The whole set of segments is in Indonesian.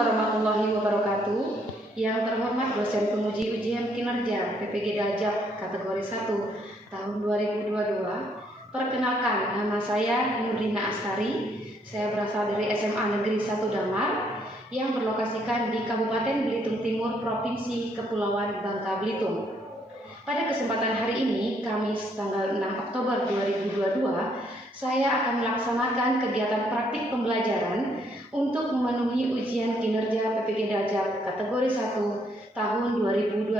warahmatullahi wabarakatuh. Yang terhormat dosen penguji ujian kinerja PPG Dajab kategori 1 tahun 2022. Perkenalkan, nama saya Nurdina Astari. Saya berasal dari SMA Negeri 1 Damar yang berlokasikan di Kabupaten Belitung Timur, Provinsi Kepulauan Bangka Belitung. Pada kesempatan hari ini, Kamis tanggal 6 Oktober 2022, saya akan melaksanakan kegiatan praktik pembelajaran untuk memenuhi ujian kinerja PPG Dajab kategori 1 tahun 2022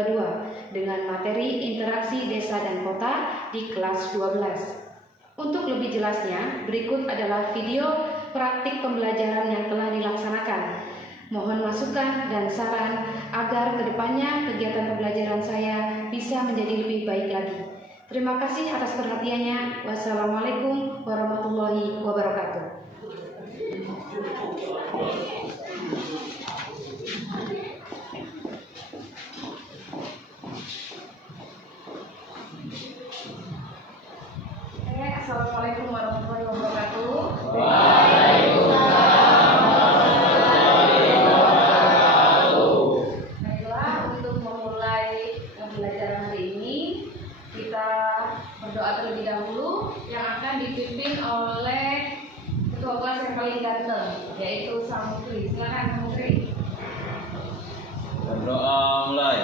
dengan materi interaksi desa dan kota di kelas 12. Untuk lebih jelasnya, berikut adalah video praktik pembelajaran yang telah dilaksanakan. Mohon masukan dan saran agar kedepannya kegiatan pembelajaran saya bisa menjadi lebih baik lagi. Terima kasih atas perhatiannya. Wassalamualaikum warahmatullahi wabarakatuh. Assalamualaikum warahmatullahi wabarakatuh. Berdoa terlebih dahulu yang akan dipimpin oleh ketua kelas yang paling ganteng, yaitu Samukri. Silakan Samukri. Berdoa mulai.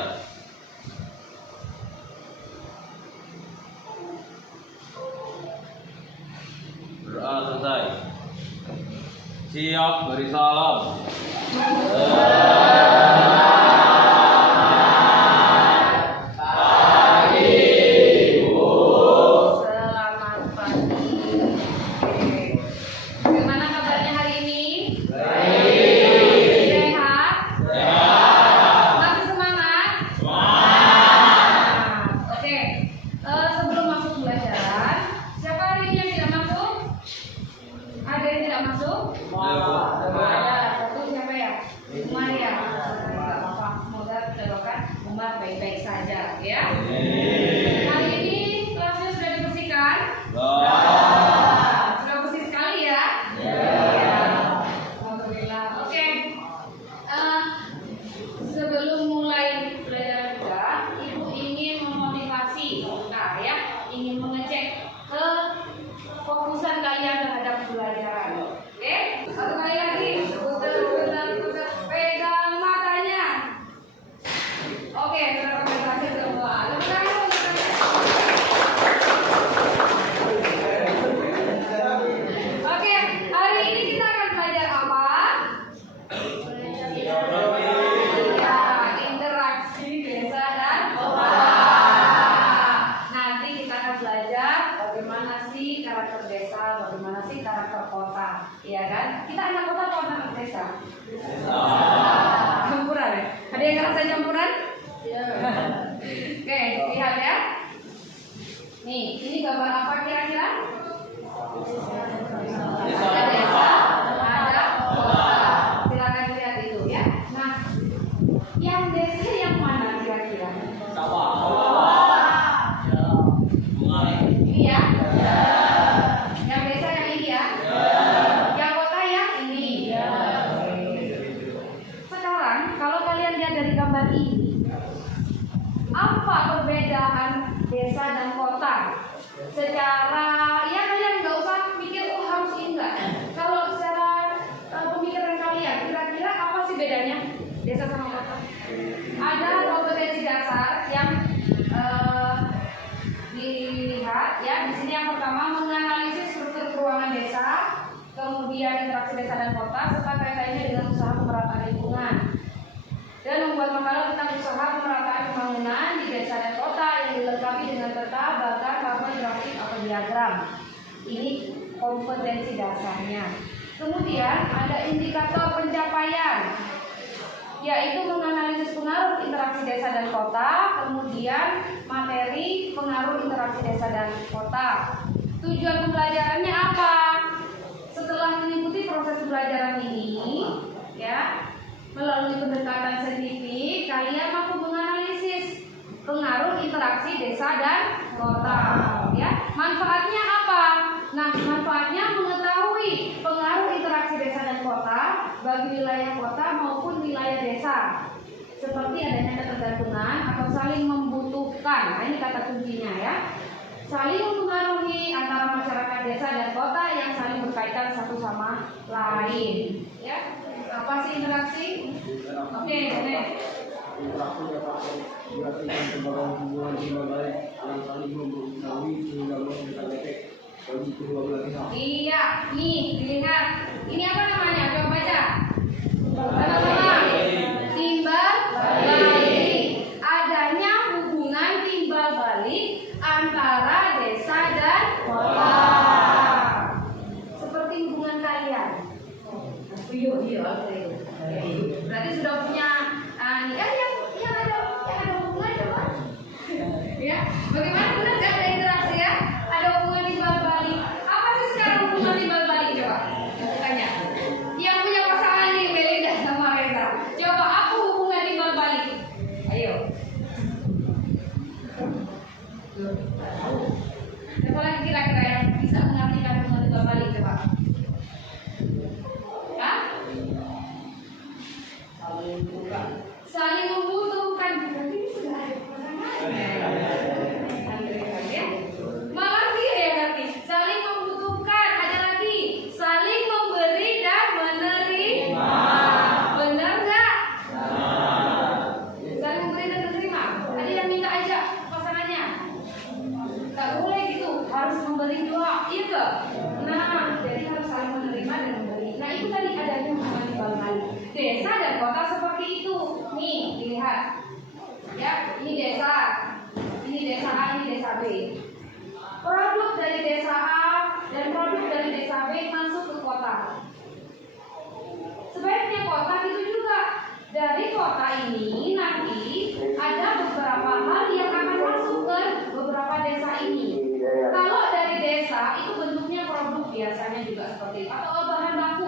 Berdoa selesai. Siap beri salam. Baik-baik saja, ya. Hari ini kelasnya sudah dibersihkan? Sudah bersih sekali ya? Alhamdulillah. Oke. Sebelum mulai belajar juga, Ibu ingin memotivasi, ingin mengecek kefokusan kalian terhadap pembelajaran. Oke? Satu kali lagi. Pegang matanya. Oke, sudah berhasil semua. Oke, hari ini kita akan belajar apa? Interaksi desa dan kota. Nanti kita akan belajar bagaimana sih karakter desa, bagaimana sih karakter kota, ya kan? Kita anak kota atau anak desa? Campuran ya? Ada yang ngerasa campuran? Oke, lihat ya. Nih, ini gambar apa kira-kira? Ada desa, ada kota. Silakan lihat itu ya. Nah, yang desa yang mana kira-kira? Ini ya? Yang desa yang ini ya? Yang kota yang ini? Sekarang, kalau kalian lihat dari gambar ini, apa perbedaan desa dan kota? Secara, ya kalian nggak usah mikir harus ini enggak. Kalau secara pemikiran kalian, kira-kira apa sih bedanya desa sama kota? Ada kompetensi dasar yang dilihat ya. Di sini yang pertama menganalisis struktur keuangan desa, kemudian interaksi desa dan kota, serta kaitannya dengan usaha pemerataan lingkungan. Dan membuat makalah tentang usaha pemerataan pembangunan di desa dan kota yang dilengkapi dengan peta, bahkan papan grafik atau diagram. Ini kompetensi dasarnya. Kemudian ada indikator pencapaian, yaitu menganalisis pengaruh interaksi desa dan kota, kemudian materi pengaruh interaksi desa dan kota. Tujuan pembelajarannya apa? Setelah mengikuti proses pembelajaran ini, ya, melalui pendekatan saintifik, kalian mampu menganalisis pengaruh interaksi desa dan kota. Ya, manfaatnya apa? Nah, manfaatnya mengetahui pengaruh interaksi desa dan kota bagi wilayah kota maupun desa, seperti adanya ketergantungan atau saling membutuhkan. Nah, ini kata kuncinya ya. Saling mempengaruhi antara masyarakat desa dan kota yang saling berkaitan satu sama lain. Ya, apa sih interaksi? Oke, Interaksi dapat diartikan sebagai hubungan timbal balik yang saling mempengaruhi sehingga menghasilkan efek bagi kedua belah pihak. Iya, nih dilihat. Ini apa namanya? Coba baca. Sama-sama. Timbal balik. Adanya hubungan timbal balik antara desa dan kota. Seperti hubungan kalian. Iya. Berarti sudah punya yang ada hubungan coba. Ya, bagaimana benar nggak ada interaksi ya? Ada hubungan timbal balik. Apa sih sekarang hubungan timbal balik coba? Tanya. Yang punya pasangan nih Melinda sama Reza. Coba apa hubungan timbal balik? Ayo. Siapa lagi kira-kira yang bisa mengartikan hubungan timbal balik coba? Hah? Saling membutuhkan. Berarti ini sudah ada pasangan. Malah dia ya berarti saling membutuhkan. Ada lagi saling memberi dan menerima. Benar nggak? Saling memberi dan menerima. Ada yang minta aja pasangannya. Nggak boleh gitu. Harus memberi doa. Iya nggak? Nah, jadi harus saling menerima dan memberi. Nah itu tadi adanya hubungan timbal balik. Desa dan kota seperti itu. Nih, dilihat. Ya, ini desa. Ini desa A, ini desa B. Produk dari desa A dan produk dari desa B masuk ke kota. Sebaiknya kota itu juga. Dari kota ini nanti ada beberapa hal yang akan masuk ke beberapa desa ini. Kalau dari desa itu bentuknya produk biasanya juga seperti itu. Atau bahan baku.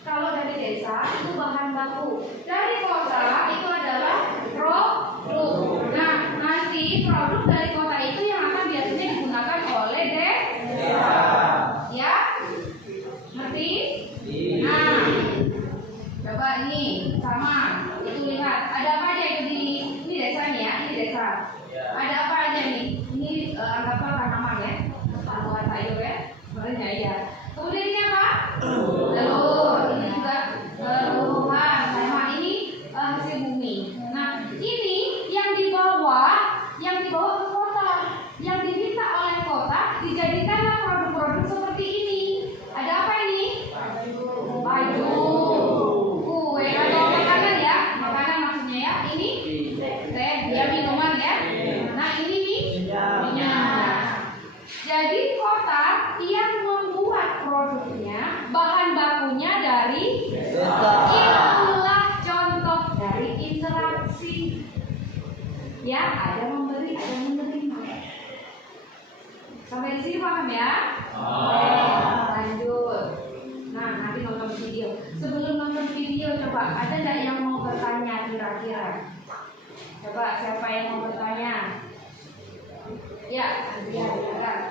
Kalau dari desa itu bahan baku. Dari kota itu adalah produk. Nah, nanti produk dari kota itu yang akan biasanya digunakan oleh desa. Ya? Ngerti? Nah, coba ini sama. Itu lihat. Ada apa aja itu di ini desa nih ya? Ini desa. Ada apa aja nih? Ini anggaplah tanaman ya. Tanaman sayur ya. Makanya ya. Kemudian ini apa? Telur. Ini juga tumbuhan. Sama ini hasil bumi. Nah, ini yang dibawa ke kota, yang diminta oleh kota dijadikanlah produk-produk seperti ini. Ada apa ini? Baju, kue atau makanan ya? Makanan maksudnya ya. Ini teh, ya minuman ya. Nah ini nih minyak. Jadi kota yang membuat produknya, bahan bakunya dari desa. Itulah contoh dari interaksi. Ya, ada memberi, ada menerima. Sampai di sini paham ya? Lanjut. Nah, nanti nonton video. Sebelum nonton video, coba ada nggak yang mau bertanya kira-kira? Coba siapa yang mau bertanya? Ya,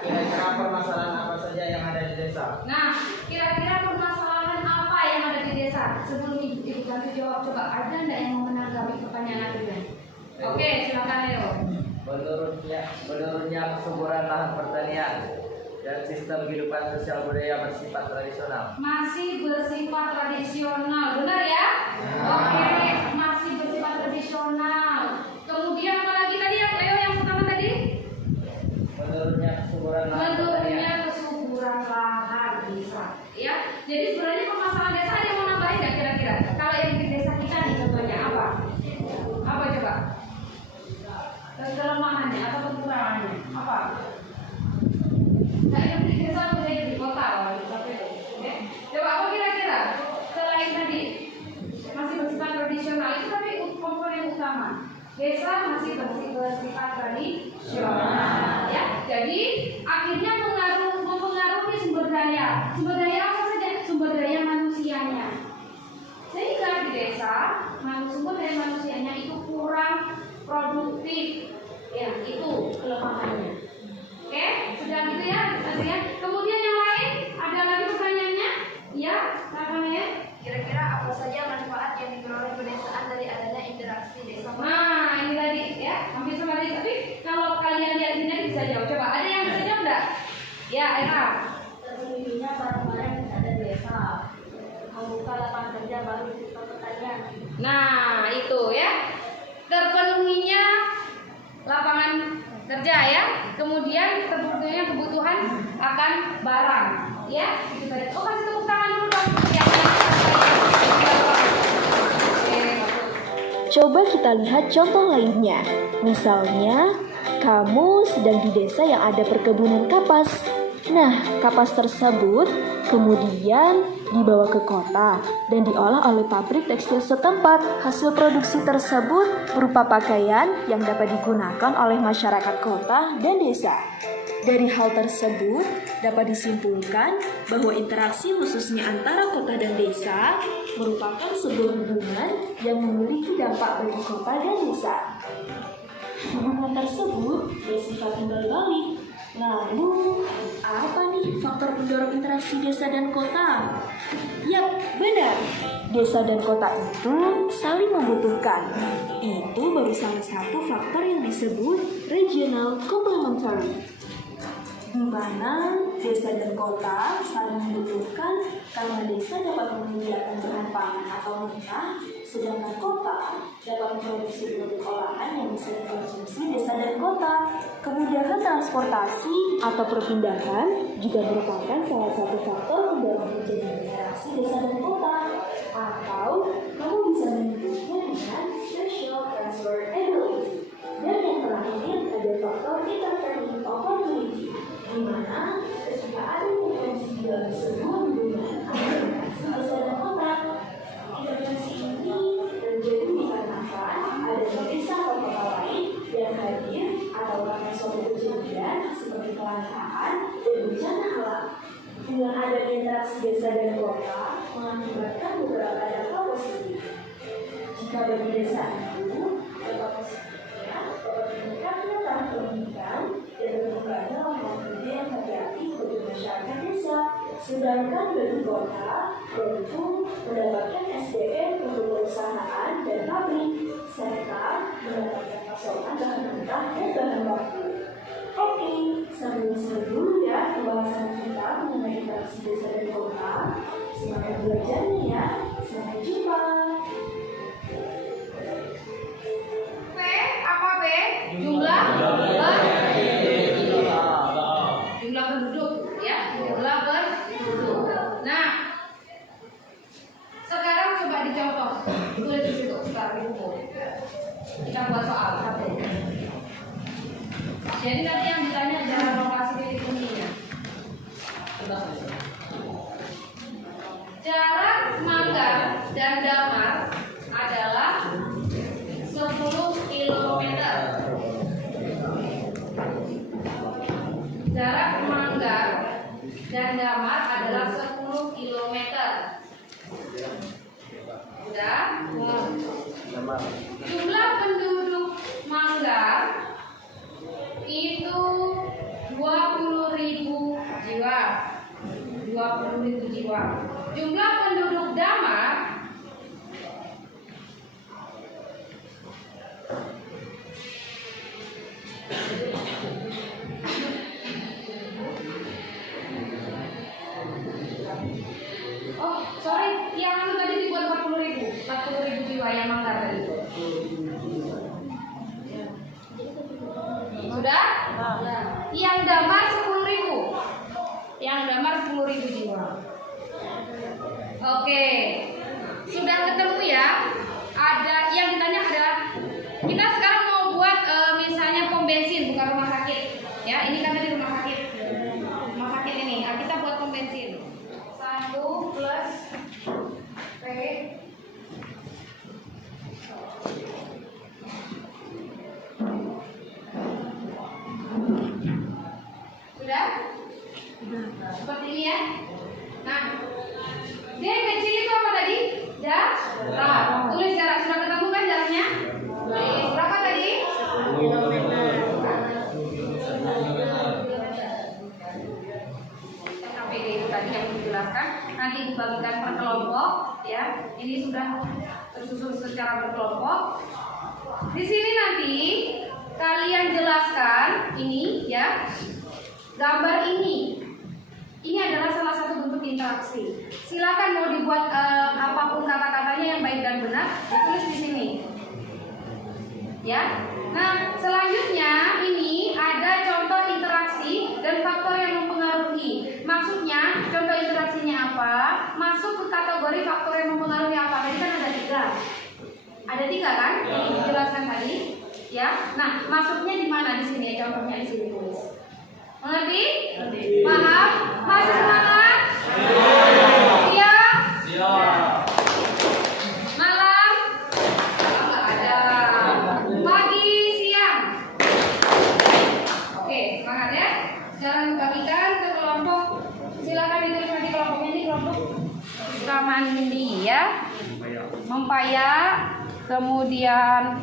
Kira-kira permasalahan apa saja yang ada di desa? Nah, kira-kira permasalahan apa yang ada di desa? Sebelum Ibu Tanti jawab, coba ada nggak yang mau menanggapi pertanyaan Anda? Oke, silakan Leo. Menurutnya kesuburan lahan pertanian dan sistem kehidupan sosial budaya bersifat tradisional. Masih bersifat tradisional, benar ya? Oke, masih bersifat tradisional. Kemudian apa lagi tadi ya Leo yang pertama tadi? Menurutnya kesuburan lahan bisa. Ya, jadi sebenarnya permasalahan desa ada yang mau nambahin nggak kira-kira? Kalau yang di desa kita nih contohnya apa? Apa coba? Kelemahannya atau kekurangannya apa? Nah, yang di desa punya di kota loh, coba apa kira-kira? Selain tadi masih bersifat tradisional itu tapi komponen utama. Desa masih bersifat tradisional, ya. Jadi akhirnya mempengaruhi sumber daya. Sumber daya apa saja? Sumber daya manusianya. Sehingga di desa sumber daya manusianya itu kurang produktif, ya itu kelemahannya. Oke, sudah gitu ya, Adrian. Kemudian yang lain ada lagi pertanyaannya? Ya, apa ya? Kira-kira apa saja manfaat manfaat yang diperoleh pedesaan dari adanya interaksi desa. Nah, ini tadi ya, hampir sama tadi. Tapi kalau kalian lihat ini bisa jawab. Coba, ada yang bisa jawab enggak? Ya, Eka. Terpenuhinya barang-barang yang ada di desa. Membuka lapangan kerja baru di sektor pertanian. Nah, itu ya. Terpenuhinya lapangan kerja ya. Kemudian terpenuhinya kebutuhan akan barang. Ya, itu tadi. Oh, kasih tepuk tangan dulu dong. Ya. Coba kita lihat contoh lainnya. Misalnya, kamu sedang di desa yang ada perkebunan kapas. Nah, kapas tersebut kemudian dibawa ke kota dan diolah oleh pabrik tekstil setempat. Hasil produksi tersebut berupa pakaian yang dapat digunakan oleh masyarakat kota dan desa. Dari hal tersebut dapat disimpulkan bahwa interaksi khususnya antara kota dan desa merupakan sebuah hubungan yang memiliki dampak bagi kota dan desa. Hubungan tersebut bersifat timbal balik. Lalu, apa nih faktor pendorong interaksi desa dan kota? Yap, benar. Desa dan kota itu saling membutuhkan. Itu baru salah satu faktor yang disebut regional complementary, di mana desa dan kota saling membutuhkan karena desa dapat menyediakan bahan pangan atau mentah, sedangkan kota dapat memproduksi produk olahan yang bisa dikonsumsi desa dan kota. Kemudahan transportasi atau perpindahan juga merupakan salah satu faktor pendorong terjadinya interaksi desa dan kota. Atau kamu bisa menyebutnya dengan social transfer ability. Dan yang terakhir ada faktor intervening opportunity, di mana ketika ada intervensi dalam sebuah hubungan antara interaksi desa dan kota, intervensi ini terjadi dikarenakan adanya desa atau kota lain yang hadir atau karena suatu kejadian seperti kelangkaan dan bencana alam. Dengan adanya interaksi desa dan kota mengakibatkan beberapa dampak positif. Jika bagi desa itu dampak positifnya dapat meningkatkan taraf pendidikan dan berkembangnya lapangan kerja yang hati-hati bagi masyarakat desa. Sedangkan bagi kota yaitu mendapatkan SDM untuk perusahaan dan pabrik serta mendapatkan pasokan bahan mentah dan bahan baku. Oke, sambil selesai dulu ya pembahasan kita mengenai interaksi desa dan kota. Semangat belajarnya ya. Sampai jumpa. P, apa P? Jumlah jumlah penduduk ya, jumlah penduduk. Nah, sekarang coba dicontoh. Tulis di situ sekarang di buku. Kita buat soal satu. Jadi nanti yang ditanya adalah lokasi titik kuning. Jarak Manggar dan Damar adalah 10 km. Jarak Manggar dan Damar adalah 10 km. Sudah? Jumlah penduduk Manggar itu 20.000 jiwa. 20.000 jiwa. Jumlah penduduk Damar yang tadi dibuat 40.000 jiwa yang Manggar tadi. Sudah? Yang Damar 10.000. Yang Damar 10.000 jiwa. Oke. Sudah ketemu ya? Ada yang ditanya adalah kita sekarang mau buat misalnya pom bensin, bukan rumah sakit. Ya, ini kan tadi rumah sakit. Rumah sakit ini. Nah, kita buat pom bensin. 1 plus P sudah? Seperti ini ya. Nah, D kecil itu apa tadi? Jarak. Tulis jarak. Sudah ketemu kan jaraknya? Berapa tadi? 10 km. KPD itu tadi yang dijelaskan. Nanti dibagikan per kelompok ya. Ini sudah tersusun secara berkelompok. Di sini nanti kalian jelaskan ini ya, gambar ini. Ini adalah salah satu bentuk interaksi. Silakan mau dibuat apapun kata-katanya yang baik dan benar, ditulis di sini. Ya. Nah, selanjutnya ini ada contoh interaksi dan faktor yang mempengaruhi. Maksudnya, contoh interaksinya apa? Masuk ke kategori faktor yang mempengaruhi apa? Tadi kan ada 3. Ada 3 kan? Yang dijelaskan tadi. Ya. Nah, masuknya di mana? Di sini. Contohnya di sini tulis. Mengerti? Paham? Masih semangat? Siap? Siap. Malam? Nggak ada. Pagi, siang? Oke, semangat ya. Sekarang bagikan ke kelompok. Silakan ditulis nanti kelompoknya ini kelompok suka mandi ya. Mempaya, kemudian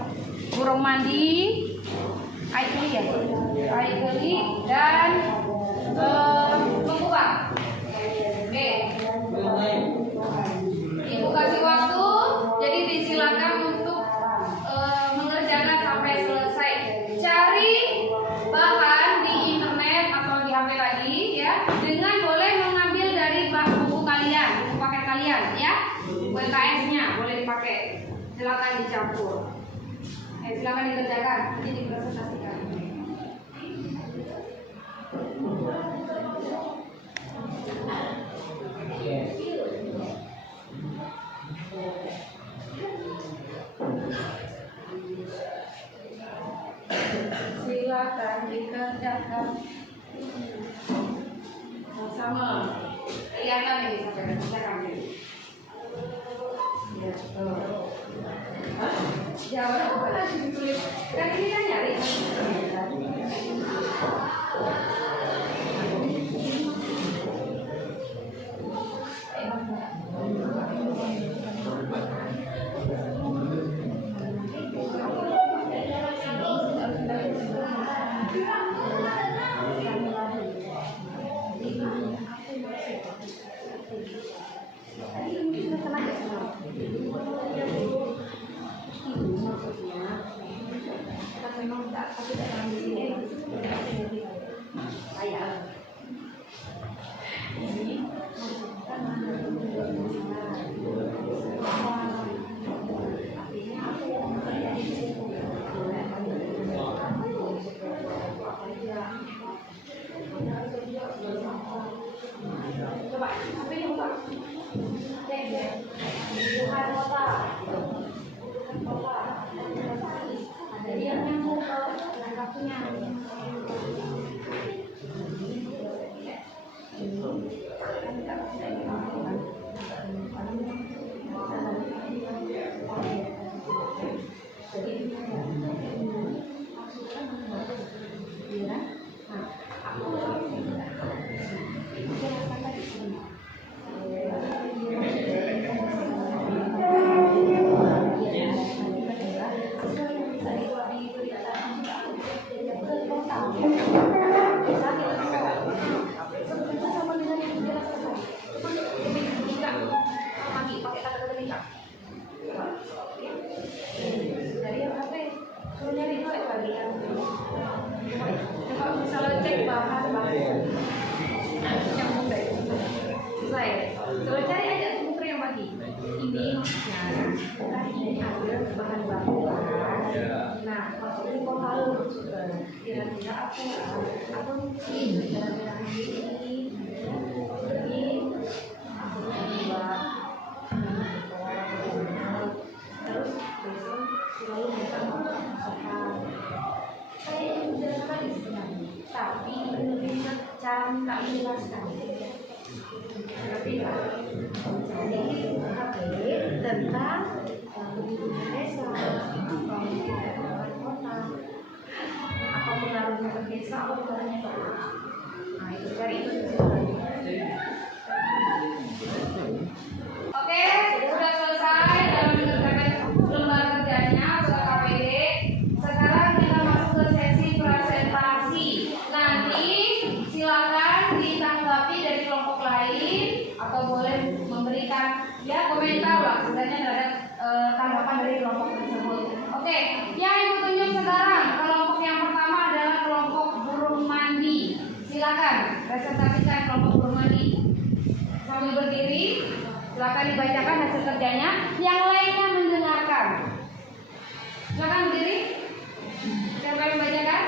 burung mandi, air geli ya, air geli dan membuka. Oke, ibu kasih waktu, jadi disilakan untuk mengerjakan sampai selesai. Cari bahan di internet atau di HP tadi ya, dengan boleh mengambil dari buku kalian, buku paket kalian ya, UTS-nya boleh dipakai. Silakan dicampur. Silakan dikerjakan, nanti dipresentasikan. Silakan dikerjakan. Sama. Kelihatan ini sampai kerjakan ini. Ya, jawaban apa lagi ditulis? Kan ini kan nyari. Coba, apa ini buka? Bukan kota. Ada yang nyambung ke kartunya. Tentang kehidupan desa, kota, apa pengaruhnya ke desa, apa pengaruhnya ke kota. Nah itu cari itu. Silakan dibacakan hasil kerjanya. Yang lainnya mendengarkan. Silakan berdiri. Siapa yang membacakan?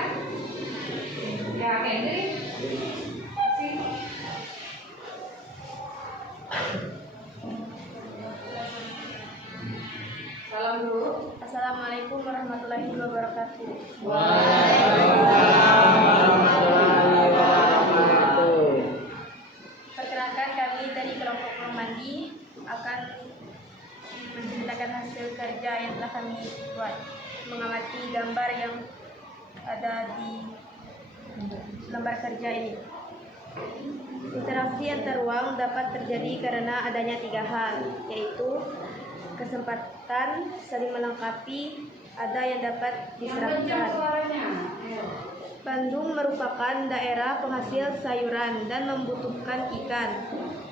Ya, oke, berdiri. Kasih. Salam dulu. Assalamualaikum warahmatullahi wabarakatuh. Perkenalkan, kami dari kelompok Mandi akan menceritakan hasil kerja yang telah kami buat, mengamati gambar yang ada di lembar kerja ini. Interaksi antar ruang dapat terjadi karena adanya 3 hal, yaitu kesempatan, saling melengkapi, ada yang dapat diserahkan. Bandung merupakan daerah penghasil sayuran dan membutuhkan ikan,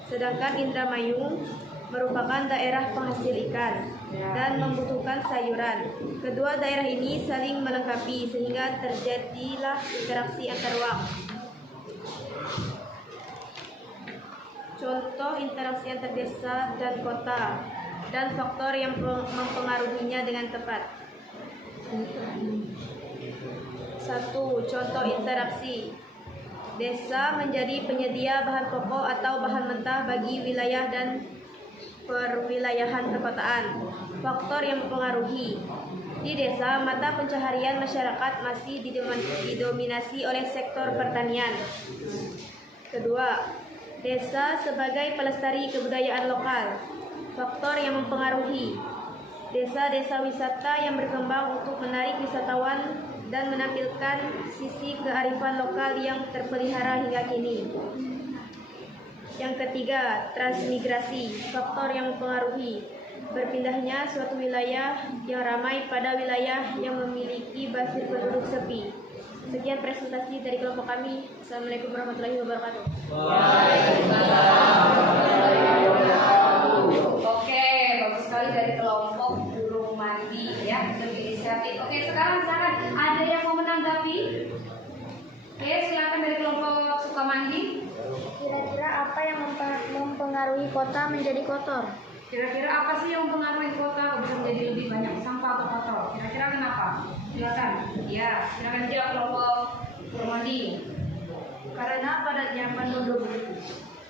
sedangkan Indramayu merupakan daerah penghasil ikan dan membutuhkan sayuran. Kedua daerah ini saling melengkapi sehingga terjadilah interaksi antar ruang. Contoh interaksi antar desa dan kota dan faktor yang mempengaruhinya dengan tepat. 1. Contoh interaksi. Desa menjadi penyedia bahan pokok atau bahan mentah bagi wilayah dan perwilayahan perkotaan. Faktor yang mempengaruhi. Di desa, mata pencaharian masyarakat masih didominasi oleh sektor pertanian. Kedua, desa sebagai pelestari kebudayaan lokal. Faktor yang mempengaruhi. Desa-desa wisata yang berkembang untuk menarik wisatawan dan menampilkan sisi kearifan lokal yang terpelihara hingga kini. Yang ketiga, transmigrasi. Faktor yang mempengaruhi. Berpindahnya suatu wilayah yang ramai pada wilayah yang memiliki basis penduduk sepi. Sekian presentasi dari kelompok kami. Assalamualaikum warahmatullahi wabarakatuh. Oke, bagus sekali dari kelompok burung mandi ya, berinisiatif. Oke, sekarang silakan ada yang mau menanggapi? Oke, silakan dari kelompok suka mandi. Kira-kira apa yang mempengaruhi kota menjadi kotor? Kira-kira apa sih yang mempengaruhi kota kok bisa menjadi lebih banyak sampah atau kotor? Kira-kira kenapa? Silakan. Ya, silakan jawab kelompok burung mandi. Karena padatnya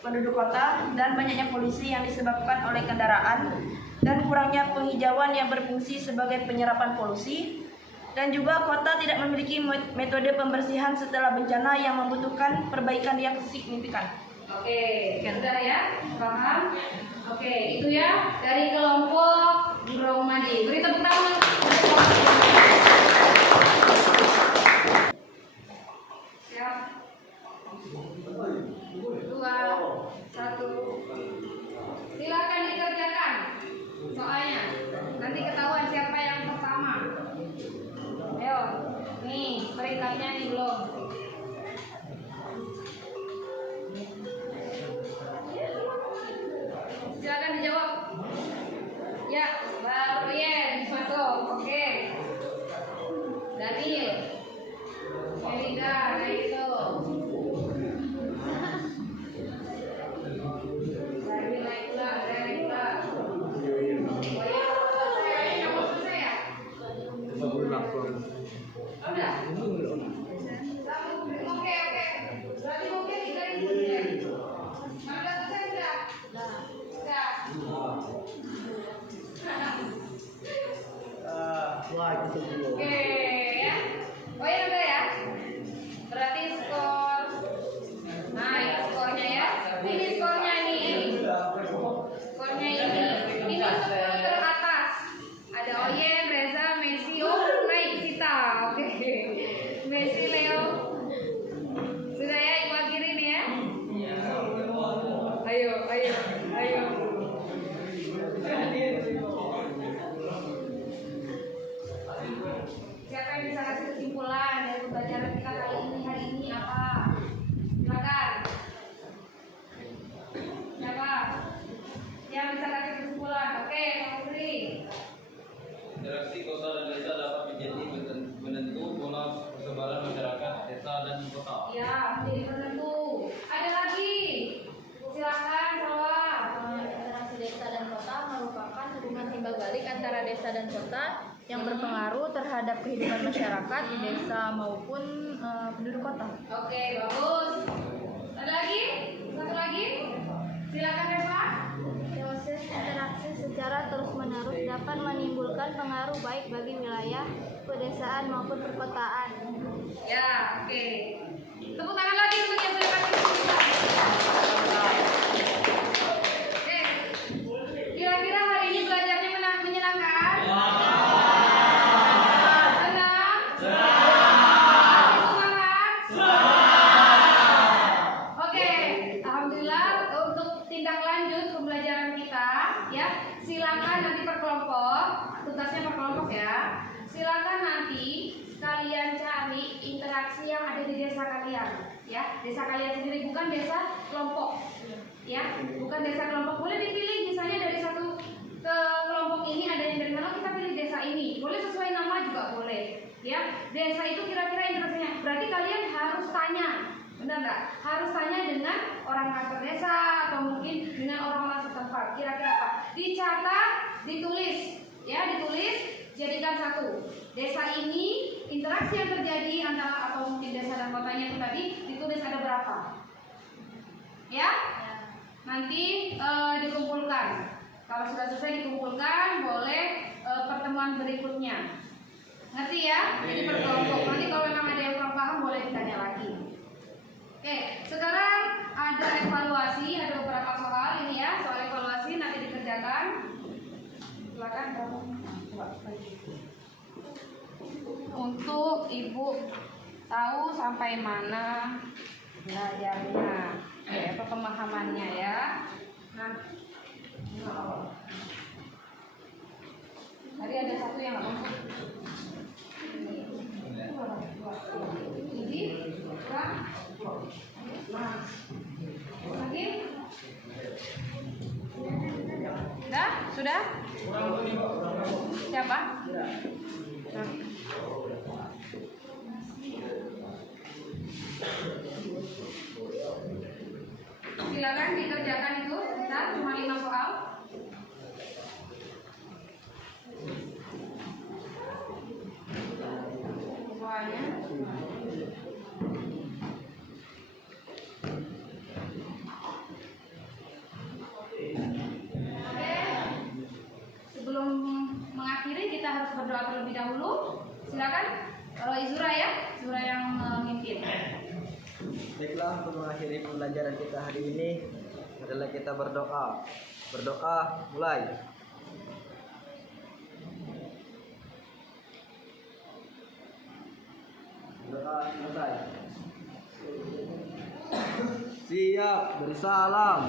penduduk kota dan banyaknya polusi yang disebabkan oleh kendaraan dan kurangnya penghijauan yang berfungsi sebagai penyerapan polusi, dan juga kota tidak memiliki metode pembersihan setelah bencana yang membutuhkan perbaikan yang signifikan. Oke, sudah ya? Paham? Oke, itu ya dari kelompok burung mandi. Beri tepuk tangan. Siap. 2, 1. Silakan dikerjakan soalnya. Nanti ketahuan siapa yang pertama. Ayo, nih peringkatnya nih belum. Silakan dijawab. Ya, baru ya masuk. Oke. Daniel. Melinda, kayak gitu. Dari naik pula. Oh ya, selesai. Kamu selesai ya? Udah. Oke. Berarti mungkin kita ini ya. Sudah selesai sudah. Sudah. Oke ya. Oh ya udah ya. Berarti skor. Nah ini skornya ya. Ini skornya nih. Skornya ini. Ini 10 teratas. Ada Oyen, Reza, Messi, naik Sita. Oke. Messi, Leo. Sudah ya, Ibu akhiri nih ya. Ayo. Siapa yang bisa kasih kesimpulan dari pembelajaran kita hari ini apa? Silakan. Siapa? Yang bisa kasih kesimpulan? Oke, kamu beri. Interaksi kota dan desa dapat menjadi penentu pola persebaran masyarakat desa dan kota. Ya, menjadi penentu. Ada lagi? Silakan, Salwa. Interaksi desa balik antara desa dan kota yang berpengaruh terhadap kehidupan masyarakat di desa maupun penduduk kota. Oke, bagus. Ada lagi? Satu lagi? Silakan Eva. Proses interaksi secara terus-menerus dapat menimbulkan pengaruh baik bagi wilayah, pedesaan maupun perkotaan. Ya, oke. Tepuk tangan lagi untuk yang sudah kasih kesimpulan. Oke. Kira-kira hari ini belajarnya menyenangkan? Senang? Masih semangat? Oke, alhamdulillah untuk tindak lanjut pembelajaran kita, ya. Silakan nanti per kelompok, tugasnya per kelompok ya. Silakan nanti kalian cari interaksi yang ada di desa kalian, ya. Desa kalian sendiri, bukan desa kelompok, ya. Bukan desa kelompok. Boleh dipilih misalnya dari satu ke kelompok ini ada yang dari mana, kita pilih desa ini. Boleh sesuai nama juga boleh, ya. Desa itu kira-kira interaksinya. Berarti kalian harus tanya, benar nggak? Harus tanya dengan orang kantor desa atau mungkin dengan orang-orang setempat. Kira-kira apa? Dicatat, ditulis, ya, ditulis. Jadikan satu. Desa ini interaksi yang terjadi antara atau mungkin desa dan kotanya itu tadi ditulis ada berapa? Ya? Nanti dikumpulkan. Kalau sudah selesai dikumpulkan, boleh pertemuan berikutnya. Ngerti ya? Jadi berkelompok. Nanti kalau memang ada yang kurang paham boleh ditanya lagi. Oke, sekarang ada evaluasi, ada beberapa soal ini ya, soal evaluasi nanti dikerjakan. Silakan kamu. Untuk ibu tahu sampai mana belajarnya, atau pemahamannya ya. Nah, tadi ada satu yang nggak masuk. Jadi kurang. Nah, lagi? Sudah? Siapa? Nah. Silakan dikerjakan itu, sebentar, cuma 5 soal. Soalnya. Sebelum mengakhiri kita harus berdoa terlebih dahulu. Silakan Izura ya, Izura yang memimpin. Baiklah, untuk mengakhiri pembelajaran kita hari ini adalah kita berdoa. Berdoa, mulai. Berdoa selesai. Siap, bersalam.